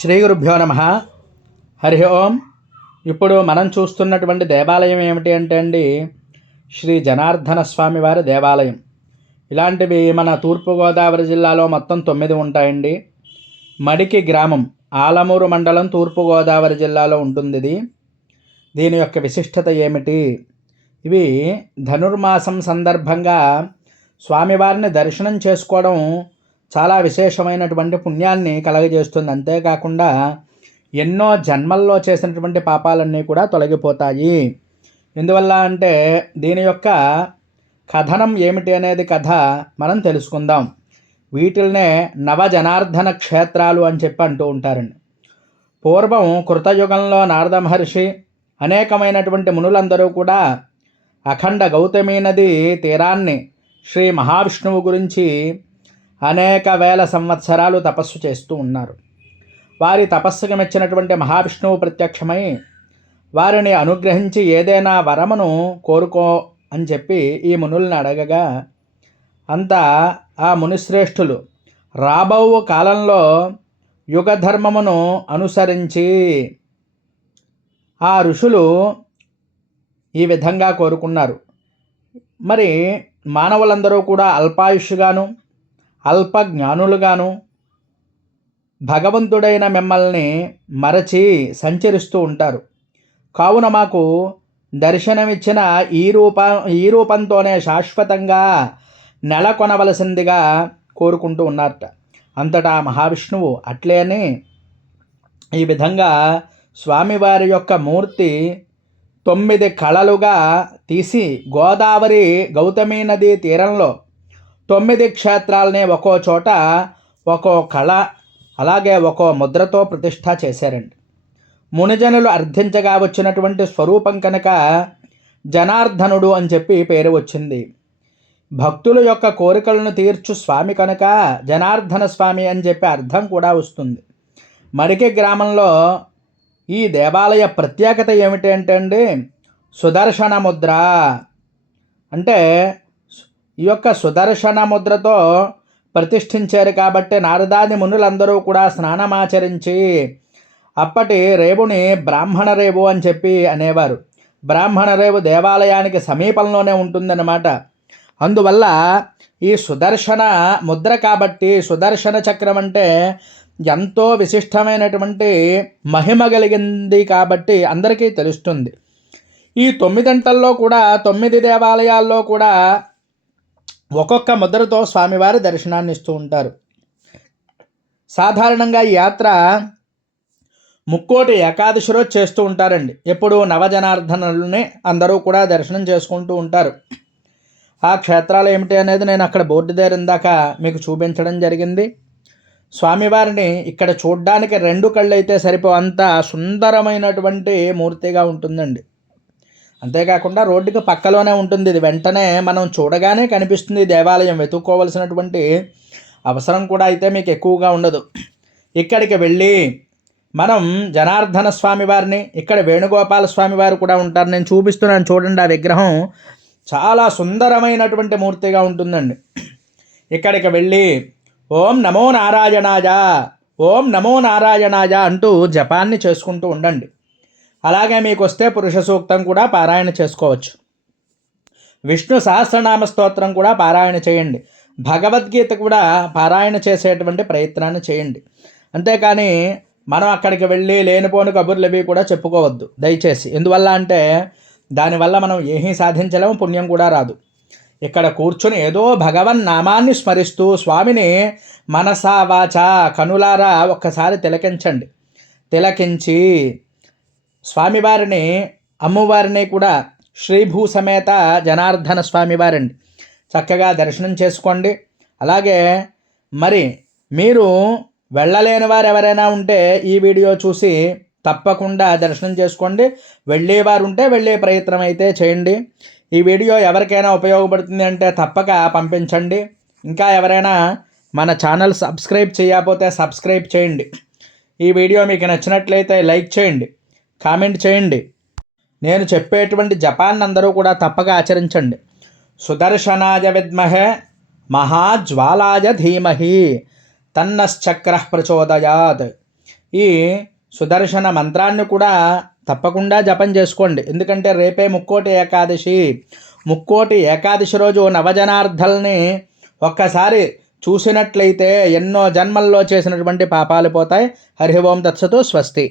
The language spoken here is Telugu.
శ్రీ గురుభ్యో నమ. హరి ఓం. ఇప్పుడు మనం చూస్తున్నటువంటి దేవాలయం ఏమిటి అంటే అండి, శ్రీ జనార్దన స్వామి వారి దేవాలయం. ఇలాంటివి మన తూర్పుగోదావరి జిల్లాలో మొత్తం 9 ఉంటాయండి. మడికి గ్రామం, ఆలమూరు మండలం, తూర్పుగోదావరి జిల్లాలో ఉంటుంది ఇది. దీని యొక్క విశిష్టత ఏమిటి? ఇవి ధనుర్మాసం సందర్భంగా స్వామివారిని దర్శనం చేసుకోవడం చాలా విశేషమైనటువంటి పుణ్యాన్ని కలగజేస్తుంది. అంతేకాకుండా ఎన్నో జన్మల్లో చేసినటువంటి పాపాలన్నీ కూడా తొలగిపోతాయి. ఎందువల్ల అంటే దీని యొక్క కథనం ఏమిటి అనేది కథ మనం తెలుసుకుందాం. వీటిల్నే నవజనార్దన క్షేత్రాలు అని చెప్పి అంటూ ఉంటారండి. పూర్వం కృతయుగంలో నారద మహర్షి అనేకమైనటువంటి మునులందరూ కూడా అఖండ గౌతమి నది తీరాన్ని శ్రీ మహావిష్ణువు గురించి అనేక వేల సంవత్సరాలు తపస్సు చేస్తూ ఉన్నారు. వారి తపస్సుకు మెచ్చినటువంటి మహావిష్ణువు ప్రత్యక్షమై వారిని అనుగ్రహించి ఏదైనా వరమును కోరుకో అని చెప్పి ఈ మునుల్ని అడగగా, అంతా ఆ మునిశ్రేష్ఠులు రాబో కాలంలో యుగధర్మమును అనుసరించి ఆ ఋషులు ఈ విధంగా కోరుకున్నారు. మరి మానవులందరూ కూడా అల్పాయుష్గాను అల్ప జ్ఞానులుగాను భగవంతుడైన మిమ్మల్ని మరచి సంచరిస్తూ ఉంటారు. కావున మాకు దర్శనమిచ్చిన ఈ రూపంతోనే శాశ్వతంగా నెలకొనవలసిందిగా కోరుకుంటూ ఉన్నారట. అంతటా మహావిష్ణువు అట్లేని ఈ విధంగా స్వామివారి యొక్క మూర్తి 9 కళలుగా తీసి గోదావరి గౌతమి నదీ తీరంలో 9 క్షేత్రాలని ఒక్కో చోట ఒక్కో కళ అలాగే ఒక్కో ముద్రతో ప్రతిష్ఠ చేశారండి. మునిజనులు అర్థించగా వచ్చినటువంటి స్వరూపం కనుక జనార్దనుడు అని చెప్పి పేరు వచ్చింది. భక్తుల యొక్క కోరికలను తీర్చు స్వామి కనుక జనార్దన స్వామి అని చెప్పి అర్థం కూడా వస్తుంది. మడికి గ్రామంలో ఈ దేవాలయ ప్రత్యేకత ఏమిటి అంటే అండి, సుదర్శన ముద్ర. అంటే ఈ యొక్క సుదర్శన ముద్రతో ప్రతిష్ఠించారు కాబట్టి నారదాది మునులందరూ కూడా స్నానమాచరించి అప్పటి రేవుని బ్రాహ్మణ రేవు అని చెప్పి అనేవారు. బ్రాహ్మణ రేవు దేవాలయానికి సమీపంలోనే ఉంటుందన్నమాట. అందువల్ల ఈ సుదర్శన ముద్ర కాబట్టి సుదర్శన చక్రం అంటే ఎంతో విశిష్టమైనటువంటి మహిమ కలిగింది కాబట్టి అందరికీ తెలుస్తుంది. ఈ 9 గంటల్లో కూడా 9 దేవాలయాల్లో కూడా ఒక్కొక్క ముద్రతో స్వామివారి దర్శనాన్ని ఇస్తూ ఉంటారు. సాధారణంగా ఈ యాత్ర ముక్కోటి ఏకాదశి రోజు చేస్తూ ఉంటారండి. ఎప్పుడు నవజనార్దనుల్ని అందరూ కూడా దర్శనం చేసుకుంటూ ఉంటారు. ఆ క్షేత్రాలు ఏమిటి అనేది నేను అక్కడ బోర్డు దగ్గర ఇందాక మీకు చూపించడం జరిగింది. స్వామివారిని ఇక్కడ చూడ్డానికి 2 కళ్ళు అయితే సరిపోనంత సుందరమైనటువంటి మూర్తిగా ఉంటుందండి. అంతేకాకుండా రోడ్డుకి పక్కలోనే ఉంటుంది. ఇది వెంటనే మనం చూడగానే కనిపిస్తుంది. దేవాలయం వెతుక్కోవలసినటువంటి అవసరం కూడా అయితే మీకు ఎక్కువగా ఉండదు. ఇక్కడికి వెళ్ళి మనం జనార్దన స్వామి వారిని, ఇక్కడ వేణుగోపాల స్వామి వారు కూడా ఉంటారు. నేను చూపిస్తున్నాను చూడండి. ఆ విగ్రహం చాలా సుందరమైనటువంటి మూర్తిగా ఉంటుందండి. ఇక్కడికి వెళ్ళి ఓం నమో నారాయణాయ, ఓం నమో నారాయణాయ అంటూ జపాన్ని చేసుకుంటూ ఉండండి. అలాగే మీకు వస్తే పురుష సూక్తం కూడా పారాయణ చేసుకోవచ్చు. విష్ణు సహస్రనామ స్తోత్రం కూడా పారాయణ చేయండి. భగవద్గీత కూడా పారాయణ చేసేటువంటి ప్రయత్నాన్ని చేయండి. అంతేకాని మనం అక్కడికి వెళ్ళి లేనిపోని కబుర్లు అవి కూడా చెప్పుకోవద్దు దయచేసి. ఎందువల్ల అంటే దానివల్ల మనం ఏమీ సాధించలేము, పుణ్యం కూడా రాదు. ఇక్కడ కూర్చొని ఏదో భగవన్ నామాన్ని స్మరిస్తూ స్వామిని మనసా వాచ కనులారా ఒక్కసారి తిలకించండి. తిలకించి స్వామివారిని, అమ్మవారిని కూడా శ్రీభూ సమేత జనార్దన స్వామివారిని చక్కగా దర్శనం చేసుకోండి. అలాగే మరి మీరు వెళ్ళలేని వారు ఎవరైనా ఉంటే ఈ వీడియో చూసి తప్పకుండా దర్శనం చేసుకోండి. వెళ్ళేవారు ఉంటే వెళ్ళే ప్రయత్నం అయితే చేయండి. ఈ వీడియో ఎవరికైనా ఉపయోగపడుతుంది అంటే తప్పక పంపించండి. ఇంకా ఎవరైనా మన ఛానల్ సబ్స్క్రైబ్ చేయకపోతే సబ్స్క్రైబ్ చేయండి. ఈ వీడియో మీకు నచ్చినట్లయితే లైక్ చేయండి, కామెంట్ చేయండి. నేను చెప్పేటువంటి జపాన్ని అందరూ కూడా తప్పక ఆచరించండి. సుదర్శనాయ విద్మహే మహాజ్వాలాయ ధీమహి తన్నశ్చక్ర ప్రచోదయాత్. ఈ సుదర్శన మంత్రాన్ని కూడా తప్పకుండా జపం చేసుకోండి. ఎందుకంటే రేపే ముక్కోటి ఏకాదశి. ముక్కోటి ఏకాదశి రోజు నవజనార్దల్ని ఒక్కసారి చూసినట్లయితే ఎన్నో జన్మల్లో చేసినటువంటి పాపాలు పోతాయి. హరి ఓం తత్సతు స్వస్తి.